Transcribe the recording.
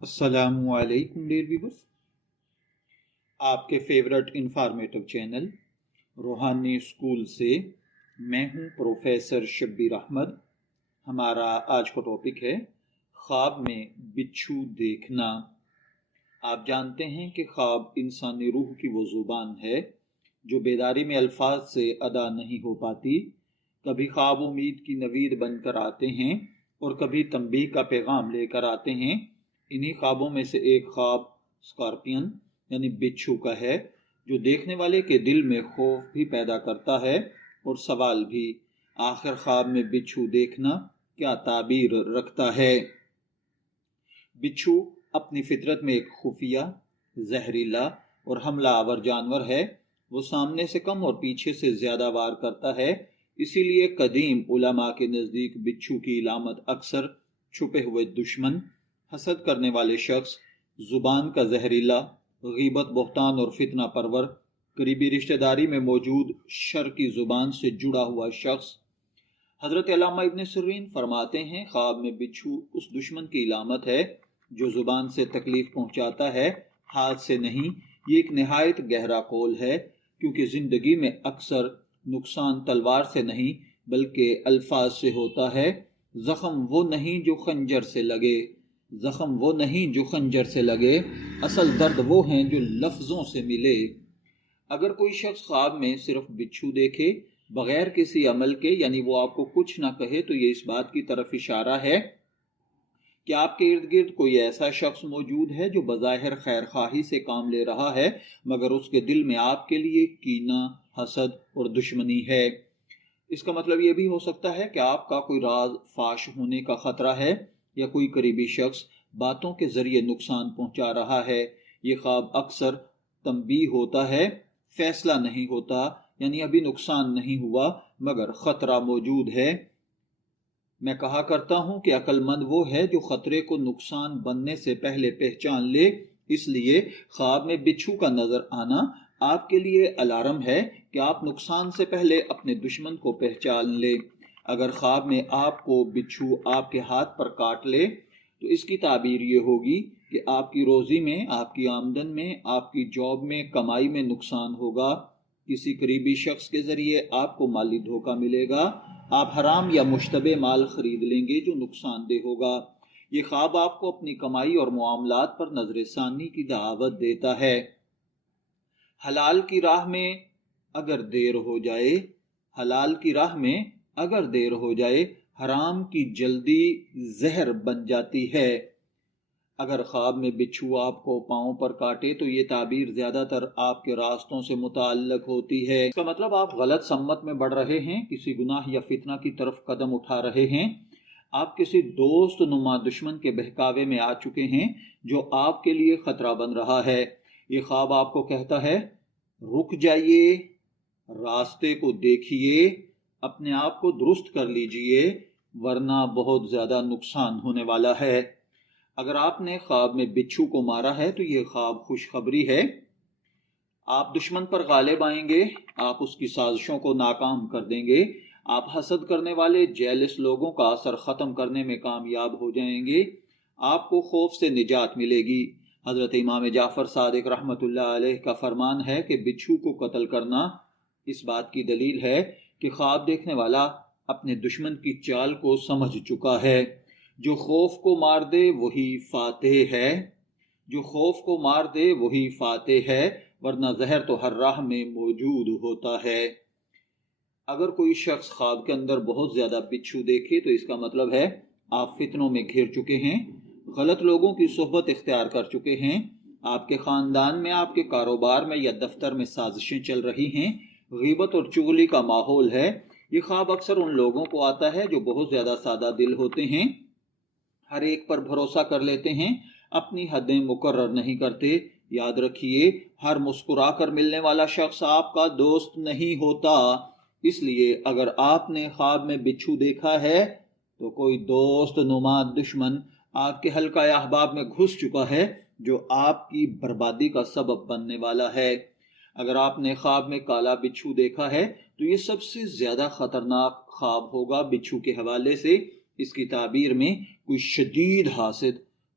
السلام علیکم dear viewers, آپ کے فیورٹ انفارمیٹو چینل روحانی اسکول سے میں ہوں پروفیسر شبیر احمد۔ ہمارا آج کا ٹاپک ہے خواب میں بچھو دیکھنا۔ آپ جانتے ہیں کہ خواب انسانی روح کی وہ زبان ہے جو بیداری میں الفاظ سے ادا نہیں ہو پاتی۔ کبھی خواب امید کی نوید بن کر آتے ہیں اور کبھی تنبیہ کا پیغام لے کر آتے ہیں۔ انہی خوابوں میں سے ایک خواب اسکارپین یعنی بچھو کا ہے، جو دیکھنے والے کے دل میں خوف بھی پیدا کرتا ہے اور سوال بھی، آخر خواب میں بچھو دیکھنا کیا تعبیر رکھتا ہے؟ بچھو اپنی فطرت میں ایک خفیہ، زہریلا اور حملہ آور جانور ہے۔ وہ سامنے سے کم اور پیچھے سے زیادہ وار کرتا ہے، اسی لیے قدیم علماء کے نزدیک بچھو کی علامت اکثر چھپے ہوئے دشمن، حسد کرنے والے شخص، زبان کا زہریلا، غیبت، بہتان اور فتنہ پرور، قریبی رشتہ داری میں موجود شر کی زبان سے جڑا ہوا شخص۔ حضرت علامہ ابن سیرین فرماتے ہیں، خواب میں بچھو اس دشمن کی علامت ہے جو زبان سے تکلیف پہنچاتا ہے، ہاتھ سے نہیں۔ یہ ایک نہایت گہرا قول ہے، کیونکہ زندگی میں اکثر نقصان تلوار سے نہیں بلکہ الفاظ سے ہوتا ہے۔ زخم وہ نہیں جو خنجر سے لگے، زخم وہ نہیں جو خنجر سے لگے، اصل درد وہ ہیں جو لفظوں سے ملے۔ اگر کوئی شخص خواب میں صرف بچھو دیکھے بغیر کسی عمل کے، یعنی وہ آپ کو کچھ نہ کہے، تو یہ اس بات کی طرف اشارہ ہے کہ آپ کے ارد گرد کوئی ایسا شخص موجود ہے جو بظاہر خیر خواہی سے کام لے رہا ہے، مگر اس کے دل میں آپ کے لیے کینہ، حسد اور دشمنی ہے۔ اس کا مطلب یہ بھی ہو سکتا ہے کہ آپ کا کوئی راز فاش ہونے کا خطرہ ہے، یا کوئی قریبی شخص باتوں کے ذریعے نقصان پہنچا رہا ہے۔ یہ خواب اکثر تنبیہ ہوتا ہے، فیصلہ نہیں ہوتا، یعنی ابھی نقصان نہیں ہوا مگر خطرہ موجود ہے۔ میں کہا کرتا ہوں کہ عقل مند وہ ہے جو خطرے کو نقصان بننے سے پہلے پہچان لے، اس لیے خواب میں بچھو کا نظر آنا آپ کے لیے الارم ہے کہ آپ نقصان سے پہلے اپنے دشمن کو پہچان لے۔ اگر خواب میں آپ کو بچھو آپ کے ہاتھ پر کاٹ لے تو اس کی تعبیر یہ ہوگی کہ آپ کی روزی میں، آپ کی آمدن میں، آپ کی جاب میں، کمائی میں نقصان ہوگا۔ کسی قریبی شخص کے ذریعے آپ کو مالی دھوکہ ملے گا، آپ حرام یا مشتبہ مال خرید لیں گے جو نقصان دہ ہوگا۔ یہ خواب آپ کو اپنی کمائی اور معاملات پر نظر ثانی کی دعوت دیتا ہے۔ حلال کی راہ میں اگر دیر ہو جائے، حلال کی راہ میں اگر دیر ہو جائے، حرام کی جلدی زہر بن جاتی ہے۔ اگر خواب میں بچھو آپ کو پاؤں پر کاٹے تو یہ تعبیر زیادہ تر آپ کے راستوں سے متعلق ہوتی ہے۔ اس کا مطلب آپ غلط سمت میں بڑھ رہے ہیں، کسی گناہ یا فتنہ کی طرف قدم اٹھا رہے ہیں، آپ کسی دوست نما دشمن کے بہکاوے میں آ چکے ہیں جو آپ کے لیے خطرہ بن رہا ہے۔ یہ خواب آپ کو کہتا ہے، رک جائیے، راستے کو دیکھیے، اپنے آپ کو درست کر لیجئے، ورنہ بہت زیادہ نقصان ہونے والا ہے۔ اگر آپ نے خواب میں بچھو کو مارا ہے تو یہ خواب خوشخبری ہے، آپ دشمن پر غالب آئیں گے، آپ اس کی سازشوں کو ناکام کر دیں گے، آپ حسد کرنے والے جیلس لوگوں کا اثر ختم کرنے میں کامیاب ہو جائیں گے، آپ کو خوف سے نجات ملے گی۔ حضرت امام جعفر صادق رحمۃ اللہ علیہ کا فرمان ہے کہ بچھو کو قتل کرنا اس بات کی دلیل ہے کہ خواب دیکھنے والا اپنے دشمن کی چال کو سمجھ چکا ہے۔ جو خوف کو مار دے وہی فاتح ہے، جو خوف کو مار دے وہی فاتح ہے، ورنہ زہر تو ہر راہ میں موجود ہوتا ہے۔ اگر کوئی شخص خواب کے اندر بہت زیادہ بچھو دیکھے تو اس کا مطلب ہے آپ فتنوں میں گھر چکے ہیں، غلط لوگوں کی صحبت اختیار کر چکے ہیں، آپ کے خاندان میں، آپ کے کاروبار میں یا دفتر میں سازشیں چل رہی ہیں، غیبت اور چغلی کا ماحول ہے۔ یہ خواب اکثر ان لوگوں کو آتا ہے جو بہت زیادہ سادہ دل ہوتے ہیں، ہر ایک پر بھروسہ کر لیتے ہیں، اپنی حدیں مقرر نہیں کرتے۔ یاد رکھیے، ہر مسکرا کر ملنے والا شخص آپ کا دوست نہیں ہوتا، اس لیے اگر آپ نے خواب میں بچھو دیکھا ہے تو کوئی دوست نما دشمن آپ کے حلقہ احباب میں گھس چکا ہے جو آپ کی بربادی کا سبب بننے والا ہے۔ اگر آپ نے خواب میں کالا بچھو دیکھا ہے تو یہ سب سے زیادہ خطرناک خواب ہوگا۔ بچھو کے حوالے سے اس کی تعبیر میں کوئی شدید حاسد،